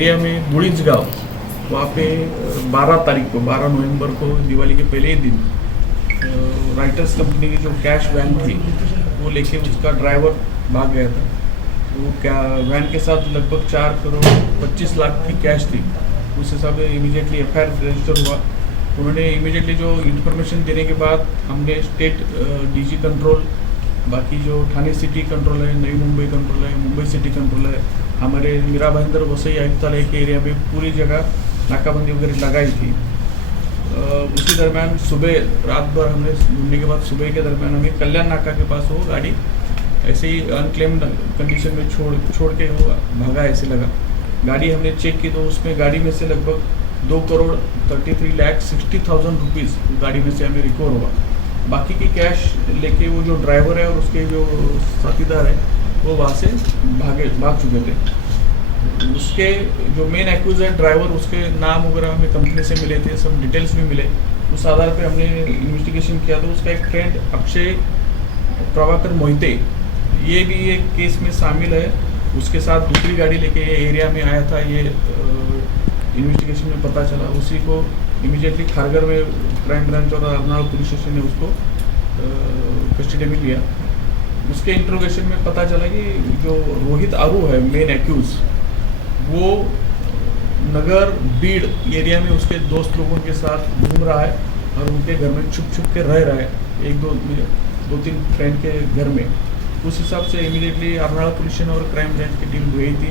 Area में बुड़ीज गांव, वहाँ पे 12 तारीख को 12 नवंबर को दिवाली के पहले ही दिन राइटर्स कंपनी की जो कैश वैन थी वो लेके उसका ड्राइवर भाग गया था। वो क्या वैन के साथ लगभग 4 करोड़ 25 लाख की कैश थी। उस हिसाब से इमीडिएटली एफआईआर रजिस्टर हुआ। उन्होंने इमीडिएटली जो इन्फॉर्मेशन देने के बाद हमने स्टेट डीजी कंट्रोल, बाकी जो ठाणे सिटी कंट्रोल है, नई मुंबई कंट्रोल है, मुंबई सिटी कंट्रोल है, हमारे मीरा भाईंदर वसई आयुक्तालय के एरिया में पूरी जगह नाकाबंदी वगैरह लगाई थी। उसी दरमियान सुबह रात भर हमने ढूंढने के बाद सुबह के दरमियान हमें कल्याण नाका के पास वो गाड़ी ऐसे ही अनक्लेम्ड कंडीशन में छोड़ के वो भागा ऐसे लगा। गाड़ी हमने चेक की तो उसमें गाड़ी में से लगभग 2 करोड़ 33,60,000 रुपीज़ गाड़ी में से हमें रिकवर हुआ। बाकी की कैश लेके वो जो ड्राइवर है और उसके जो साथीदार है वो वहाँ से भाग चुके थे। उसके जो मेन एक्यूज है ड्राइवर, उसके नाम वगैरह हमें कंपनी से मिले थे, सब डिटेल्स भी मिले। उस आधार पे हमने इन्वेस्टिगेशन किया तो उसका एक फ्रेंड अक्षय प्रभाकर मोहिते ये भी एक केस में शामिल है। उसके साथ दूसरी गाड़ी लेके ये एरिया में आया था, ये इन्वेस्टिगेशन में पता चला। उसी को इमीडिएटली खारगर में क्राइम ब्रांच और अर्नाल पुलिस स्टेशन ने उसको कस्टडी में लिया। उसके इंट्रोगेशन में पता चला कि जो रोहित आरू है मेन एक्यूज, वो नगर बीड़ एरिया में उसके दोस्त लोगों के साथ घूम रहा है और उनके घर में छुप के रह रहा है, एक दो तीन फ्रेंड के घर में। उस हिसाब से इमीडिएटली अर्नाला पुलिस स्टेशन और क्राइम ब्रांच की टीम गई थी।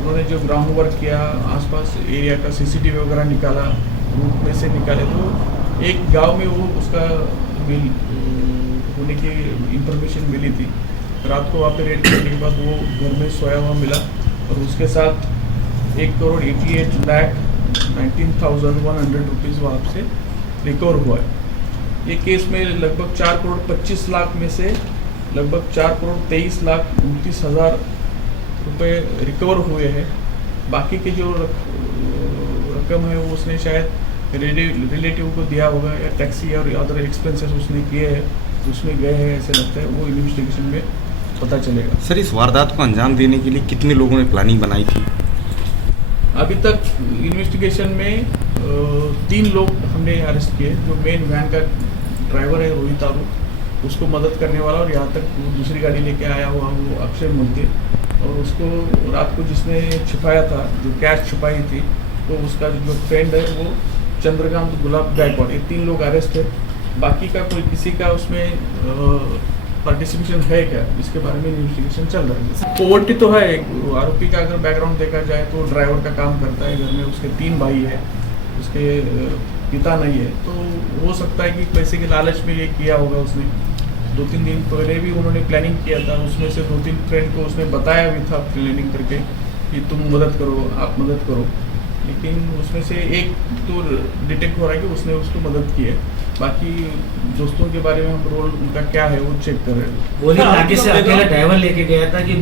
उन्होंने जो ग्राउंड वर्क किया, आसपास एरिया का सीसीटीवी वगैरह निकाला, रूट में से निकाले तो एक गांव में वो उसका होने की इंफॉर्मेशन मिली थी। रात को वहाँ पे रेड करने के बाद वो घर में सोया हुआ मिला और उसके साथ 1 करोड़ 88,19,100 रुपीज़ वहाँ से रिकवर हुआ है। ये केस में लगभग 4 करोड़ 25 लाख में से लगभग 4 करोड़ 23,29,000 रुपये रिकवर हुए हैं। बाकी की जो रकम है वो उसने शायद रिलेटिव को दिया होगा या टैक्सी और अदर एक्सपेंसेस उसने किए हैं, उसमें गए हैं ऐसे लगता है। वो इन्वेस्टिगेशन में पता चलेगा। सर, इस वारदात को अंजाम देने के लिए कितने लोगों ने प्लानिंग बनाई थी? अभी तक इन्वेस्टिगेशन में 3 लोग हमने अरेस्ट किए। जो मेन वैन का ड्राइवर है रोहित आरू, उसको मदद करने वाला और यहाँ तक वो दूसरी गाड़ी लेके आया हुआ वो अक्षय मोहिते, और उसको रात को जिसने छिपाया था, जो कैश छिपाई थी, तो उसका जो फ्रेंड है वो चंद्रकांत गुलाब गायकवाड़। ये 3 लोग अरेस्ट है। बाकी का कोई किसी का उसमें पार्टिसिपेशन है क्या, इसके बारे में इन्वेस्टिगेशन चल रहा है। पोवर्टी तो है, आरोपी का अगर बैकग्राउंड देखा जाए तो ड्राइवर का काम करता है, घर में उसके 3 भाई है, उसके पिता नहीं है, तो हो सकता है कि पैसे के लालच में ये किया होगा उसने। 2-3 दिन पहले भी उन्होंने प्लानिंग किया था, उसमें से 2-3 फ्रेंड को उसने बताया भी था प्लानिंग करके कि तुम मदद करो, आप मदद करो, लेकिन उसमें से एक तो डिटेक्ट हो रहा है कि उसने उसको मदद की है। बाकी दोस्तों के बारे में हम रोल उनका क्या है वो चेक कर रहे हैं। बोली नाके से अकेला ड्राइवर लेके गया था कि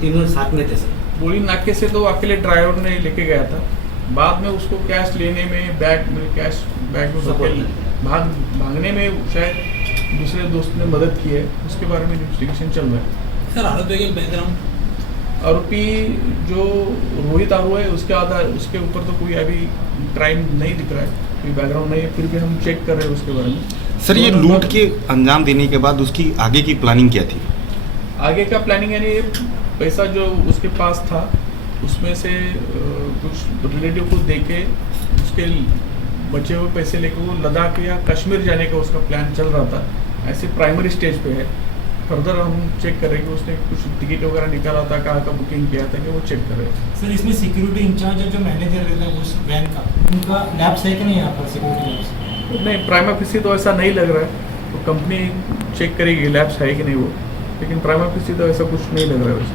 तीनों साथ में थे? सर, बोली नाके से तो अकेले ड्राइवर ने लेके गया था। बाद में उसको कैश लेने में बैग में भागने में शायद दूसरे दोस्त ने मदद की है। उसके बारे में इन्वेस्टिगेशन चल रहा है। सर, आरोपी के बैकग्राउंड, आरोपी जो रोहित आरू है उसके ऊपर तो कोई अभी क्राइम नहीं दिख रहा है, कोई बैकग्राउंड नहीं है, फिर भी हम चेक कर रहे हैं उसके बारे में। सर, ये लूट के अंजाम देने के बाद उसकी आगे की प्लानिंग क्या थी? आगे का प्लानिंग यानी पैसा जो उसके पास था उसमें से कुछ रिलेटिव को देके उसके बचे हुए पैसे लेके वो लद्दाख या कश्मीर जाने का उसका प्लान चल रहा था। ऐसे प्राइमरी स्टेज पे है। फर्दर हम चेक कर रहे हैं कि उसने कुछ टिकट वगैरह निकाला था, कहाँ का बुकिंग किया था, कि वो चेक कर रहे हैं। सर, इसमें सिक्योरिटी इंचार्ज जो मैनेजर रहता है उस वैन का, उनका लैब्स है कि नहीं यहाँ पर सिक्योरिटी लैब्स? नहीं, प्राइमा फेसी तो ऐसा नहीं लग रहा है, तो कंपनी चेक करेगी लैब्स है कि नहीं वो, लेकिन प्राइमा फेसी तो ऐसा कुछ नहीं लग रहा है वैसे।